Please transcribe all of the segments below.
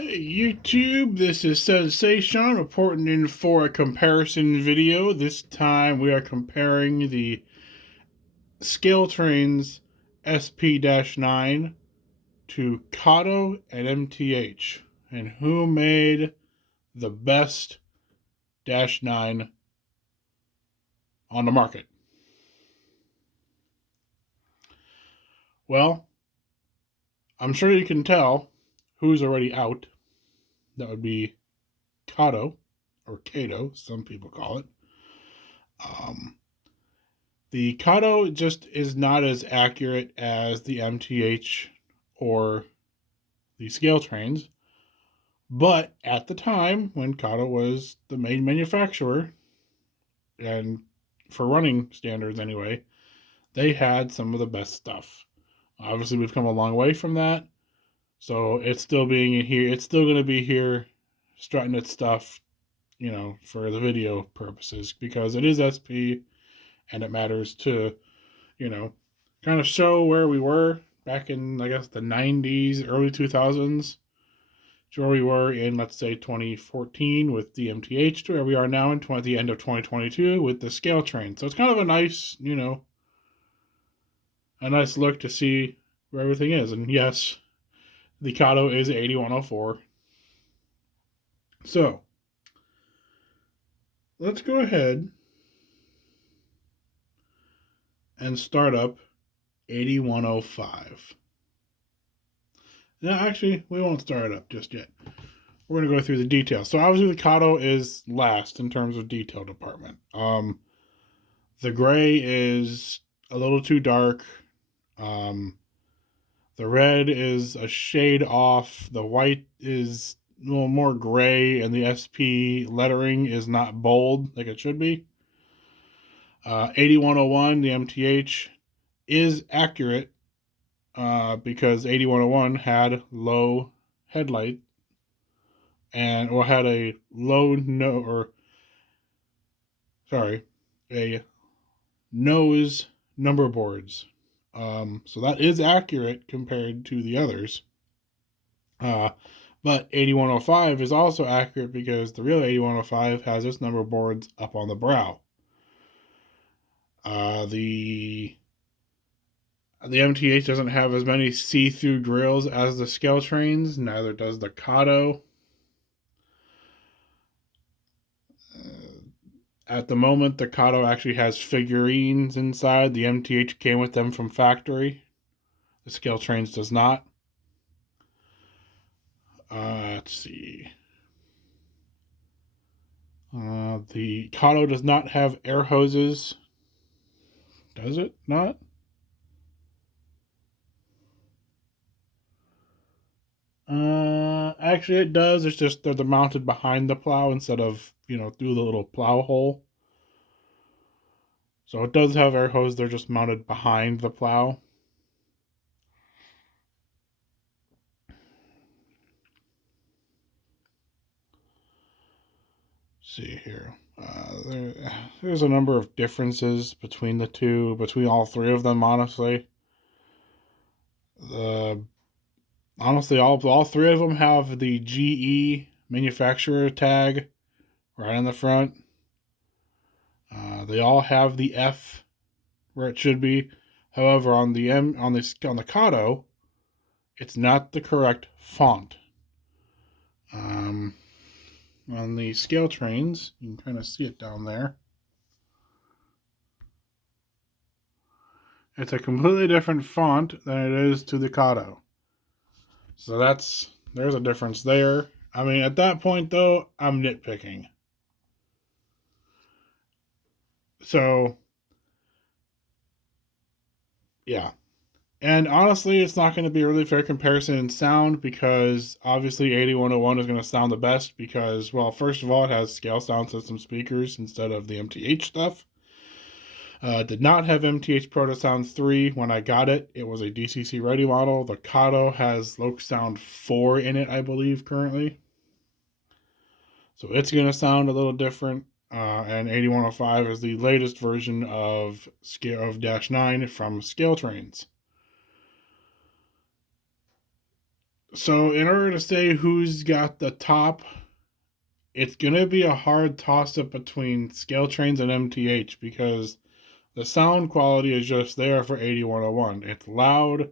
Hey YouTube, this is Sensation reporting in for a comparison video. This time we are comparing the Scale Trains SP-9 to Kato and MTH, and who made the best Dash 9 on the market. Well, I'm sure you can tell who's already out. That would be Kato, or Kato, some people call it. The Kato just is not as accurate as the MTH or the scale trains, but at the time when Kato was the main manufacturer, and for running standards anyway, they had some of the best stuff. Obviously, we've come a long way from that, so it's still being here. It's still going to be here, strutting its stuff, for the video purposes because it is SP and it matters to kind of show where we were back in, I guess, the 90s, early 2000s, to where we were in, let's say, 2014 with the MTH, to where we are now in the end of 2022 with the scale train. So it's kind of a nice, a nice look to see where everything is. And yes, the Kato is 8104. So let's go ahead and start up 8105. No, actually, we won't start it up just yet. We're going to go through the details. So obviously the Kato is last in terms of detail department. The gray is a little too dark. The red is a shade off. The white is a little more gray, and the SP lettering is not bold like it should be. 8101, the MTH, is accurate because 8101 had low headlight or had a a nose number boards. So that is accurate compared to the others. But 8105 is also accurate because the real 8105 has its number boards up on the brow. The MTH doesn't have as many see-through grills as the scale trains, neither does the Kato. At the moment, the Kato actually has figurines inside. The MTH came with them from factory. The scale trains does not. Let's see. The Kato does not have air hoses. Does it not? Actually, it does. It's just they're mounted behind the plow instead of, through the little plow hole. So it does have air hose. They're just mounted behind the plow. See here. There's a number of differences between the two, between all three of them, honestly. Honestly, all three of them have the GE manufacturer tag right on the front. They all have the F where it should be. However, on the Kato, it's not the correct font. On the scale trains, you can kind of see it down there. It's a completely different font than it is to the Kato. So there's a difference there. I mean, at that point though, I'm nitpicking. So yeah. And honestly, it's not going to be a really fair comparison in sound because obviously 8101 is going to sound the best because, well, first of all, it has scale sound system speakers instead of the MTH stuff. Did not have MTH Proto Sound 3 when I got it. It was a DCC ready model. The Kato has Loc Sound 4 in it, I believe, currently. So it's going to sound a little different. And 8105 is the latest version of Dash 9 from Scale Trains. So in order to say who's got the top, it's going to be a hard toss-up between Scale Trains and MTH because the sound quality is just there for 8101. It's loud.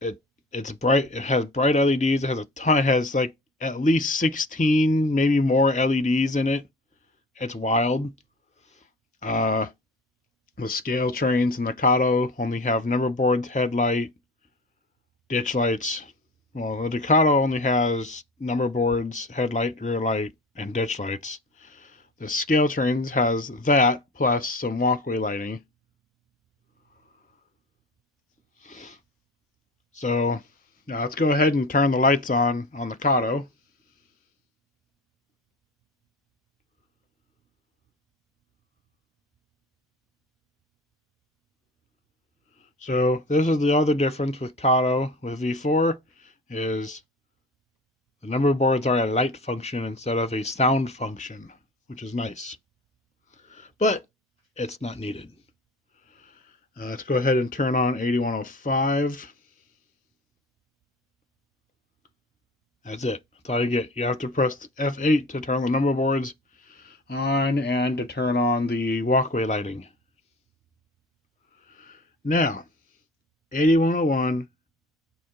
It's bright. It has bright LEDs. It has a ton. It has like at least 16, maybe more LEDs in it. It's wild. Uh, the Scale Trains and the Kato only have number boards, headlight, ditch lights. Well, the Ducato only has number boards, headlight, rear light, and ditch lights. The Scale Trains has that plus some walkway lighting. So now let's go ahead and turn the lights on the Kato. So this is the other difference with Kato with V4 is the number boards are a light function instead of a sound function, which is nice. But it's not needed. Let's go ahead and turn on 8105. That's it. That's all you get. You have to press F8 to turn the number boards on and to turn on the walkway lighting. Now, 8101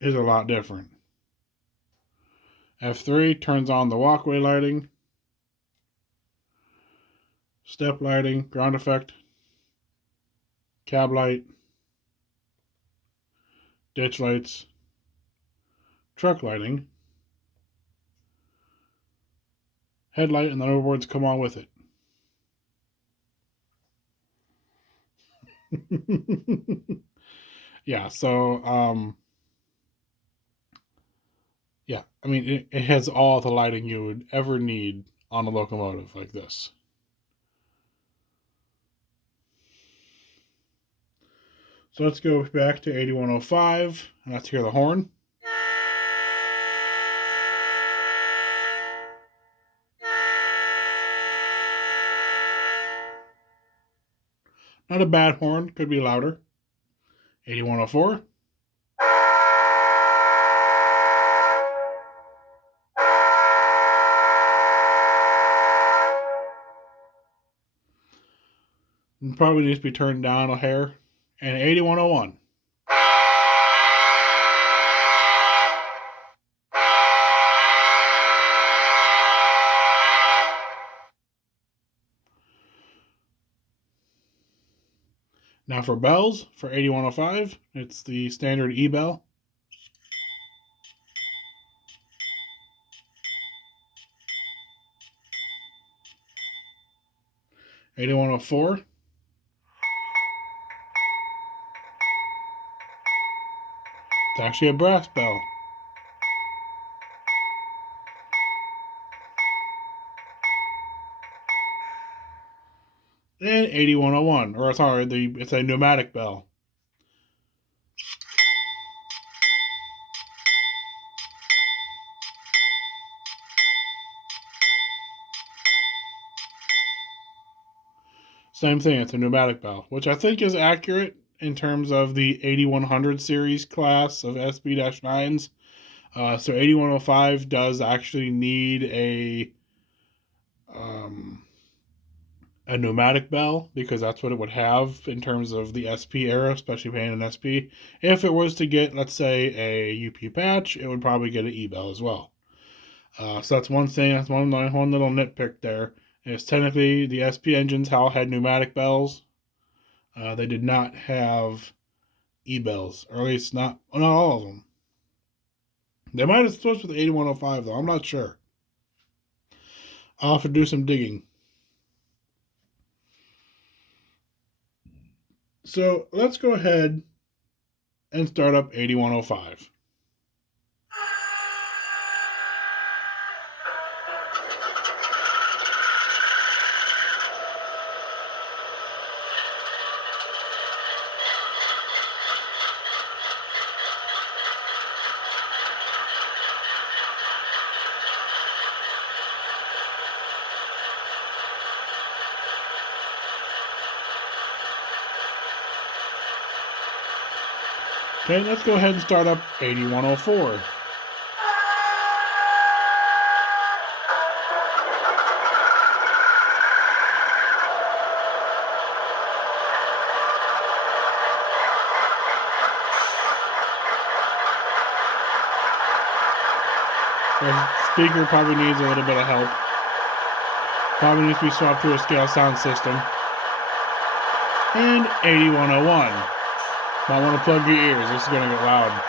is a lot different. F3 turns on the walkway lighting, step lighting, ground effect, cab light, ditch lights, truck lighting, headlight, and the number boards come on with it. Yeah, so yeah, I mean it has all the lighting you would ever need on a locomotive like this. So let's go back to 8105 and let's hear the horn. Not a bad horn, could be louder. 8104. Probably needs to be turned down a hair. And 8101. Now for bells, for 8105, it's the standard E bell. 8104. It's actually a brass bell. And 8101, or sorry, it's a pneumatic bell. Same thing, it's a pneumatic bell, which I think is accurate in terms of the 8100 series class of SP-9s. So 8105 does actually need a pneumatic bell because that's what it would have in terms of the SP era, especially paying an SP. If it was to get, let's say, a UP patch, it would probably get an E bell as well. So that's one thing. That's one little nitpick there. Is technically the SP engines all had pneumatic bells. They did not have E bells, or at least not all of them. They might have switched with 8105 though. I'm not sure. I'll have to do some digging. So let's go ahead and start up 8105. Okay, let's go ahead and start up 8104. The speaker probably needs a little bit of help. Probably needs to be swapped to a scale sound system. And 8101. Might want to plug your ears. This is going to get loud.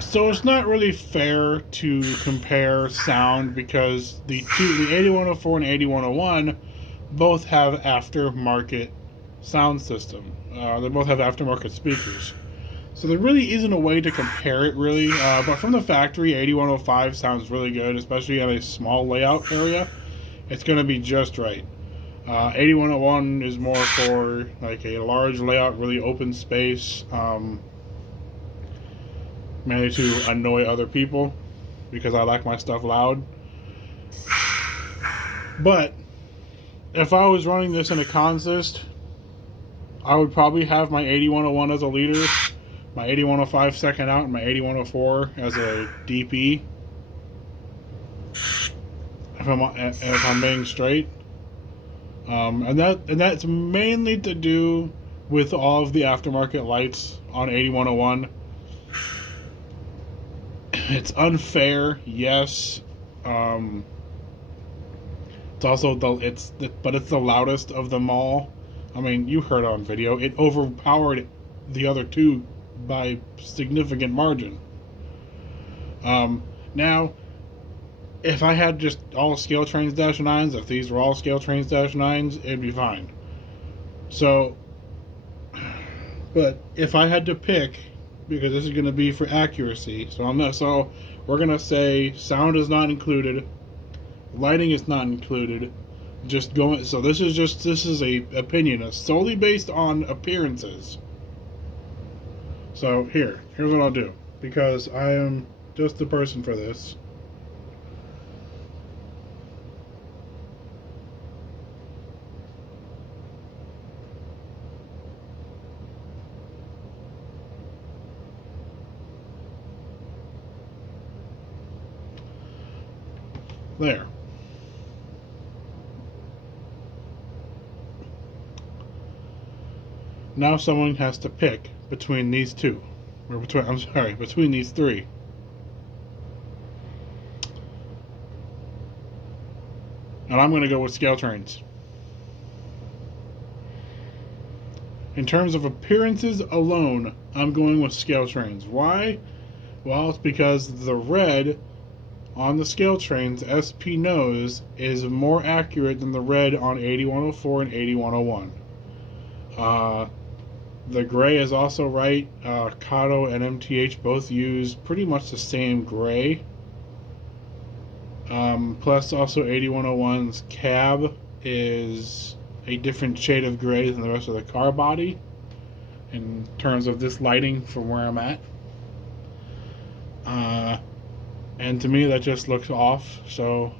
So it's not really fair to compare sound because the 8104 and 8101, both have aftermarket sound system. They both have aftermarket speakers. So there really isn't a way to compare it really. But from the factory, 8105 sounds really good, especially at a small layout area. It's going to be just right. 8101 is more for like a large layout, really open space. Mainly to annoy other people because I like my stuff loud. But if I was running this in a consist, I would probably have my 8101 as a leader, my 8105 second out, and my 8104 as a DP. If I'm being straight, and that's mainly to do with all of the aftermarket lights on 8101. It's unfair, yes. It's also but it's the loudest of them all. I mean, you heard on video. It overpowered the other two by significant margin. Now, if I had just all scale trains -9s, if these were all scale trains -9s, it'd be fine. So, but if I had to pick, because this is going to be for accuracy, so we're going to say sound is not included, lighting is not included, just going. So this is a opinion. It's solely based on appearances. So here's what I'll do, because I am just the person for this. There. Now someone has to pick between these two. Or between these three. And I'm going to go with scale trains. In terms of appearances alone, I'm going with scale trains. Why? Well, it's because the red on the scale trains, SP knows, is more accurate than the red on 8104 and 8101. The gray is also right. Kato and MTH both use pretty much the same gray. Plus, also 8101's cab is a different shade of gray than the rest of the car body in terms of this lighting from where I'm at. And to me, that just looks off. So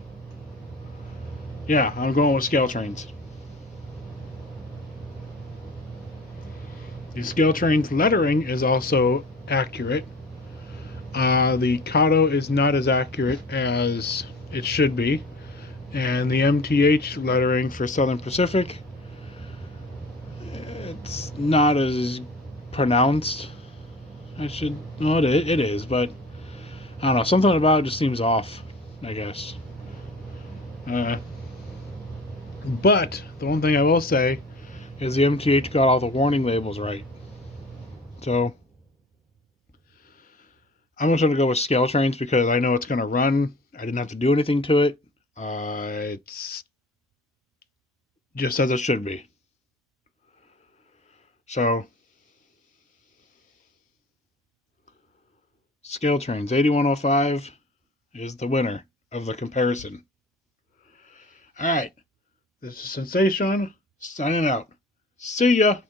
Yeah, I'm going with scale trains. The scale train's lettering is also accurate. The Kato is not as accurate as it should be. And the MTH lettering for Southern Pacific, it's not as pronounced. It is, but I don't know. Something about it just seems off, I guess. Uh, but the one thing I will say is the MTH got all the warning labels right. So I'm just going to go with scale trains because I know it's going to run. I didn't have to do anything to it. It's just as it should be. So scale trains 8105 is the winner of the comparison. All right. This is Sensation signing out. See ya.